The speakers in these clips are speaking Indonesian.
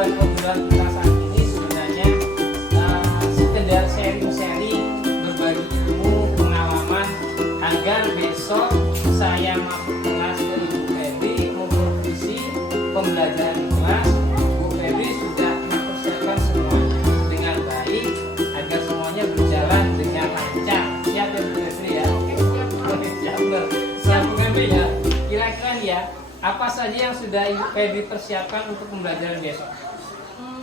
tujuan obrolan kita saat ini sebenarnya sekedar sharing-sharing, berbagi ilmu, pengalaman agar besok saya masuk kelas ke Ibu Febri memprovisi pembelajaran di kelas. Bu Febri sudah mempersiapkan semuanya dengan baik agar semuanya berjalan dengan lancar. Siap ya Bu Febri ya? Siap Bu Febri ya? Kira-kira ya, apa saja yang sudah Ibu Febri persiapkan untuk pembelajaran besok?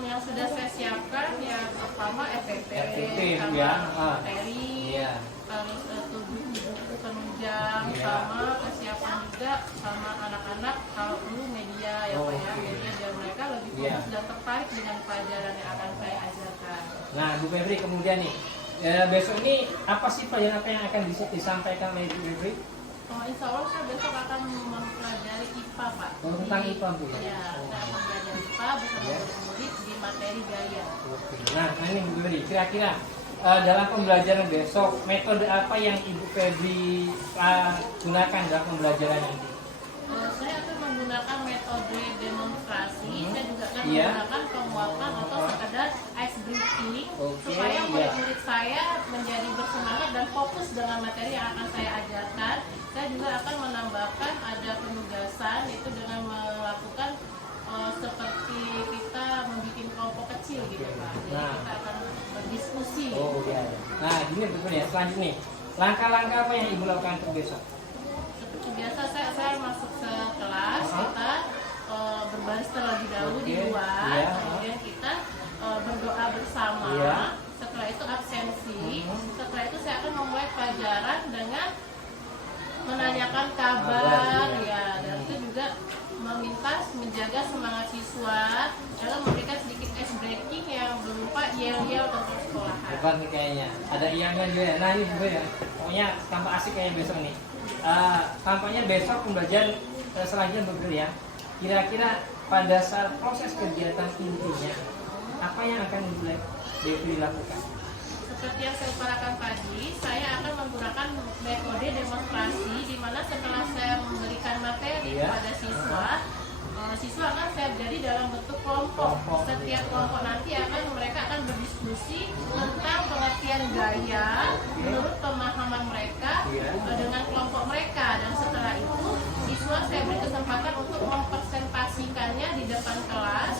Yang sudah saya siapkan ya pertama FPP FPP, sama ya. materi, Iya. terus tujuh buku penunjang, Iya. sama kesiapan juga sama anak-anak kalau perlu media ya Pak ya, Oke. media biar mereka lebih Iya. fokus dan tertarik dengan pelajaran yang akan saya ajarkan. Nah, Bu Febri kemudian nih, besok ini apa sih pelajaran apa yang akan disampaikan oleh Bu Febri? Insya Allah saya besok akan mempelajari IPA Pak. Oh, tentang IPA, Bu? Ya, saya akan belajar IPA bersama Iya. murid di materi gaya. Oke. Nah, ini Bu Febri, kira-kira dalam pembelajaran besok metode apa yang Ibu Febri gunakan dalam pembelajaran ini? Saya akan menggunakan metode demonstrasi. Saya juga akan Iya. menggunakan penguapan atau sekadar ice breaking Oke, supaya iya. murid-murid saya menjadi bersemangat dan fokus dengan materi yang akan saya ajarkan. Saya juga akan menambahkan ada penugasan itu dengan melakukan seperti kita membuat kelompok kecil gitu Pak. Jadi Nah. kita akan berdiskusi. Oh iya. Nah, gini Bu Febri ya, selanjutnya langkah-langkah apa yang Ibu lakukan untuk besok? Seperti biasa saya masuk ke kelas, kita berbaris terlebih dahulu di Oke, luar, iya. kemudian kita berdoa bersama. Iya. Setelah itu absensi. Setelah itu saya akan memulai pelajaran dengan menanyakan kabar, ya, dan itu juga meminta menjaga semangat siswa dalam memberikan sedikit ice breaking yang berupa yel-yel tentang sekolahan. Hebat nih kayaknya. Ada iyangnya juga ya. Nah, ini juga ya. Pokoknya tampak asik kayak besok nih. Tampaknya besok pembelajaran selanjutnya Bu Febri ya. Kira-kira pada saat proses kegiatan intinya apa yang akan Bu Febri lakukan? Seperti yang saya utarakan tadi, saya akan menggunakan metode demonstrasi di mana setelah saya memberikan materi Iya. kepada siswa, siswa akan saya jadi dalam bentuk kelompok. Setiap kelompok nanti mereka akan berdiskusi tentang pengertian gaya menurut pemahaman mereka dengan kelompok mereka, dan setelah itu siswa saya beri kesempatan untuk mempresentasikannya di depan kelas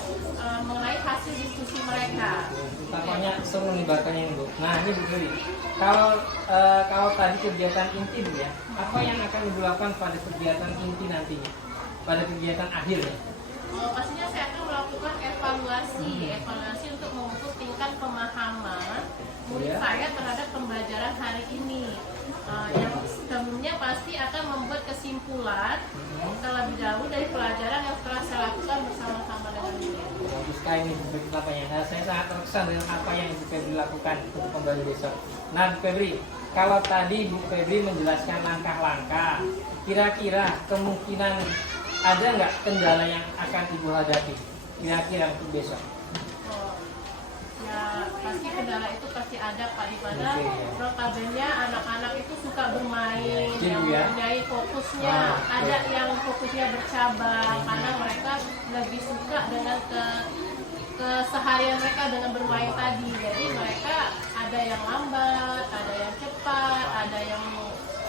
mengenai hasil diskusi mereka. Tampaknya seru nih bahkannya ini Bu. Nah, ini Bu Febri. Kalau tadi kegiatan inti Bu ya, apa yang akan Ibu lakukan pada kegiatan inti nantinya? Pada kegiatan akhirnya? Pastinya saya akan melakukan evaluasi untuk mengukur tingkat pemahaman murid Iya. saya terhadap pembelajaran hari ini. Yang sebelumnya pasti akan membuat kesimpulan terlebih dahulu dari pelajaran yang telah saya lakukan bersama-sama dengan murid. Bagus sekali nih Bu Febri tampaknya. Nah, saya sangat terkesan dengan apa yang Ibu Febri lakukan untuk pembelajaran besok. Nah, Bu Febri, kalau tadi Bu Febri menjelaskan langkah-langkah, kira-kira kemungkinan ada nggak kendala yang akan Ibu hadapi? Kira-kira untuk besok? Ya pasti kendala itu pasti ada Pak, di mana Oke, ya. notabene anak-anak itu suka bermain, Iya, yang ya. mempunyai fokusnya, ada yang fokusnya bercabang karena mereka lebih suka dengan keseharian mereka dengan bermain tadi. Jadi mereka ada yang lambat, ada yang cepat, ada yang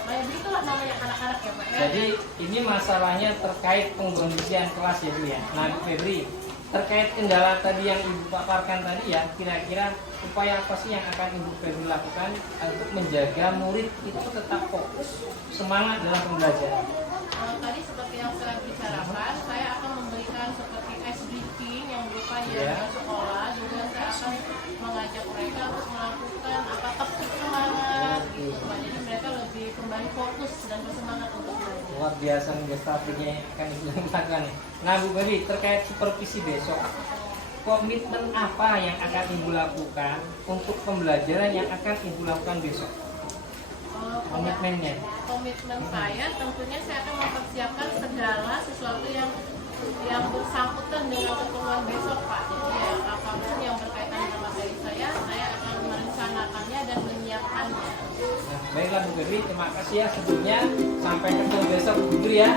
begitulah namanya anak-anak ya Pak. Jadi ini masalahnya terkait pengkondisian kelas ya Bu ya. Nah, Bu Febri, terkait kendala tadi yang Ibu paparkan tadi ya, kira-kira upaya apa sih yang akan Ibu Febri lakukan untuk menjaga murid itu tetap fokus, semangat dalam pembelajaran? Tadi seperti yang saya bicarakan, saya akan memberikan seperti ice breaking yang berupa Iya. sekolah, juga saya akan mengajak mereka untuk melakukan tepuk semangat gitu Pak. Jadi mereka lebih kembali fokus dan bersemangat untuk belajar. Luar biasa nih strategi yang akan Ibu lakukan nih. Nah, Bu Febri, terkait supervisi besok, komitmen apa yang akan Ibu lakukan untuk pembelajaran yang akan Ibu lakukan besok? Komitmennya? Komitmen saya tentunya saya akan mempersiapkan segala sesuatu yang bersangkutan dengan pertemuan besok Pak. Jadi ya, apapun yang berkaitan dengan materi saya akan merencanakannya dan menyiapkannya. Nah, baiklah Bu Febri, terima kasih ya sebelumnya. Sampai ketemu besok Bu Febri ya.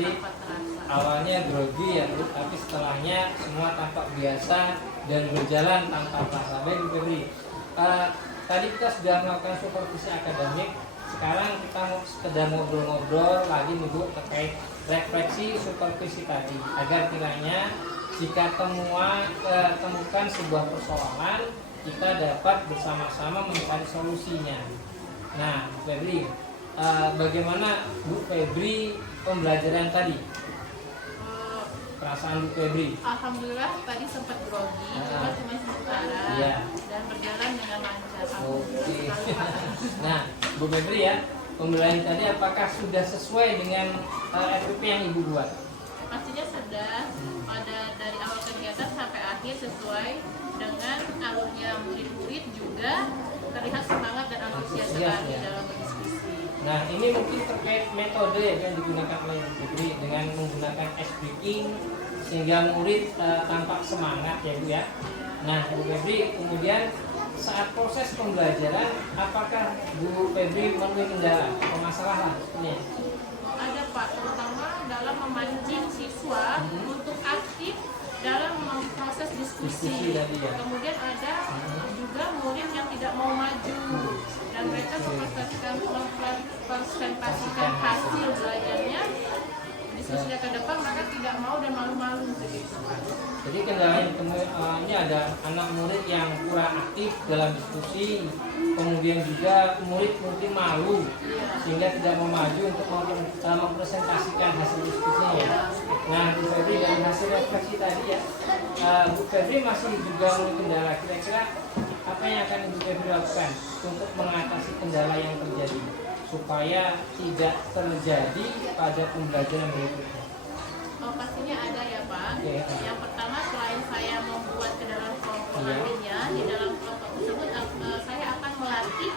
Jadi tanpa terasa. awalnya grogi ya Bu, tapi setelahnya semua tampak biasa dan berjalan tanpa terasa. Baik Bu Febri, tadi kita sudah melakukan supervisi akademik. Sekarang kita mau sekedar ngobrol-ngobrol lagi nih Bu terkait refleksi supervisi tadi, agar kiranya jika temukan sebuah persoalan, kita dapat bersama-sama mencari solusinya. Nah, Bu Febri, bagaimana Bu Febri pembelajaran tadi? Perasaan Bu Febri? Alhamdulillah tadi sempat grogi, cuma sementara Iya. dan berjalan dengan lancar. Oke. Nah, Bu Febri ya, pembelajaran tadi apakah sudah sesuai dengan SOP yang Ibu buat? Pastinya sudah, pada dari awal kegiatan sampai akhir sesuai dengan alurnya. Murid-murid juga terlihat semangat dan antusias sekali ya. dalam berdiskusi. Nah, ini mungkin terkait metode yang digunakan oleh Bu Febri dengan menggunakan ice breaking sehingga murid tampak semangat ya Bu ya. Nah, Bu Febri kemudian saat proses pembelajaran apakah Bu Febri menemui kendala, permasalahan sebenarnya? Ada Pak, terutama dalam memancing siswa untuk aktif dalam proses diskusi. Tadi ya. Kemudian ada juga murid yang tidak mau maju dan mereka mempresentasikan hasil belajarnya diskusinya ke depan, maka tidak mau dan malu-malu begitu Pak. Jadi kendala yang ini ada anak murid yang kurang aktif dalam diskusi, kemudian juga murid mungkin malu sehingga tidak mau maju untuk mempresentasikan hasil diskusinya ya. Nah, Bu Febri dari hasil refleksi tadi ya, Bu Febri masih juga memiliki kendala. Kira-kira apa yang akan Ibu Febri lakukan untuk mengatasi kendala yang terjadi supaya tidak terjadi pada pembelajaran berikutnya? Oh, pastinya ada ya Pak. Yang pertama, selain saya membuat ke dalam kelompok nantinya, di dalam kelompok tersebut saya akan melatih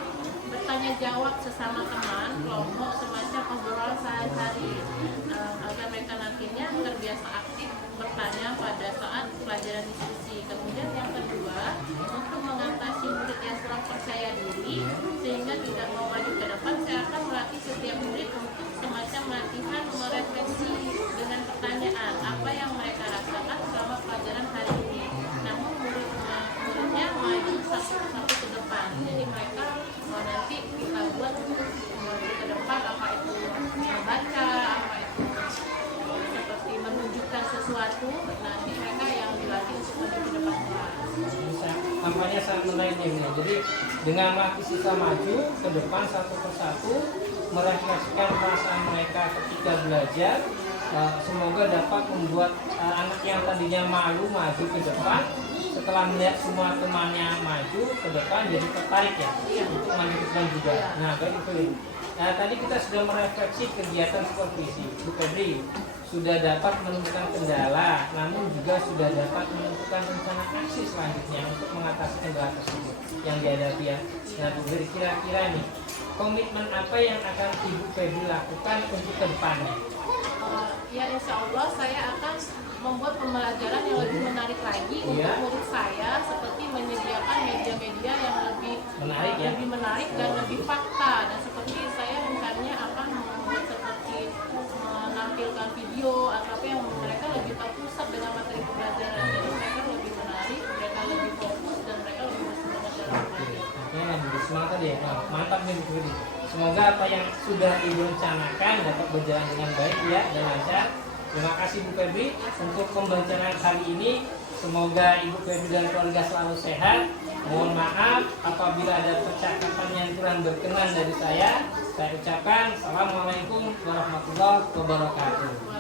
bertanya jawab sesama teman kelompok, semacam obrolan sehari-hari, agar mereka nantinya terbiasa aktif bertanya pada saat pelajaran diskusi. Kemudian yang kedua, untuk mengatasi murid yang kurang percaya diri sehingga tidak mau maju ke depan, saya akan melatih setiap murid untuk semacam latihan merefleksi dengan pertanyaan apa yang mereka rasakan selama pelajaran hari ini. Namun muridnya maju satu ke depan. Jadi mereka nanti kita buat untuk maju ke depan, apa itu membaca, apa itu seperti menunjukkan sesuatu. Nanti mereka yang dilatih untuk maju ke depan kelas. Tampaknya sangat menarik ya. Jadi dengan melatih siswa maju ke depan satu persatu, merefleksikan perasaan mereka ketika belajar, semoga dapat membuat anak yang tadinya malu maju ke depan, setelah melihat semua temannya maju ke depan jadi tertarik ya untuk maju ke depan juga. Nah, baik itu. Nah, tadi kita sudah merefleksi kegiatan supervisi. Bu Febri sudah dapat menemukan kendala, namun juga sudah dapat menentukan rencana aksi selanjutnya untuk mengatasi kendala tersebut yang dihadapi ya. Nah, Bu Febri, kira-kira nih komitmen apa yang akan Ibu Febri lakukan untuk ke depannya? Ya, insya Allah saya akan membuat pembelajaran yang lebih menarik lagi untuk murid saya, seperti menyediakan media-media yang lebih menarik, lebih menarik dan lebih fakta. Dan seperti saya rencananya akan membuat seperti menampilkan video atau apa yang mereka lebih terpusat dengan materi pembelajaran. Jadi mereka lebih menarik, mereka lebih fokus dan mereka lebih bersemangat dalam belajar. Lebih bersemangat tadi ya. Nah, mantap nih Bu Febri. Semoga apa yang sudah Ibu rencanakan dapat berjalan dengan baik ya dan lancar. Terima kasih Bu Febri untuk pembelajaran hari ini. Semoga Ibu Febri dan keluarga selalu sehat. Mohon maaf apabila ada percakapan yang kurang berkenan dari saya. Saya ucapkan Assalamualaikum warahmatullahi wabarakatuh.